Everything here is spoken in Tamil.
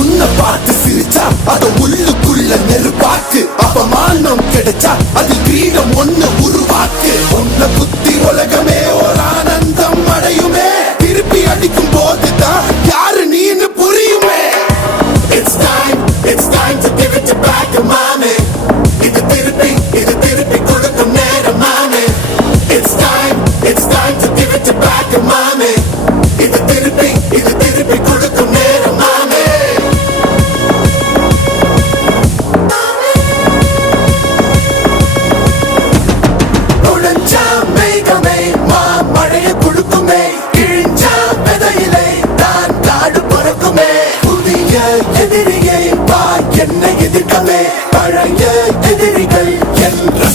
உன்னை பார்த்து சிரிச்சா அத உள்ளுக்குள்ள நெருப்பாக்கு. அப்பமானம் கிடைச்சா அது கிரீடம் ஒண்ணு உருவாக்கு. உன்னை புத்தி உலகமே ஒரு ஆனந்தம் அடையுமே. திருப்பி அடிக்கும் போதுதான் யாரு நீன்னு புரியுமே. It's time to give it back to mommy. இது திருப்பி கொடுக்கும் நேரம் மாமே. It's time to give it back to mommy. இது திருப்பி கொடுக்கும் நேரம் மாமே. நுழைஞ்சா மேகமே மழையை கொடுக்குமே. கிழிஞ்சா விதையிலே தான் காடு பறக்குமே. புதிய எதிரியை வா என்னை எதிர்க்கவே. பழைய எதிரிகள் என்ற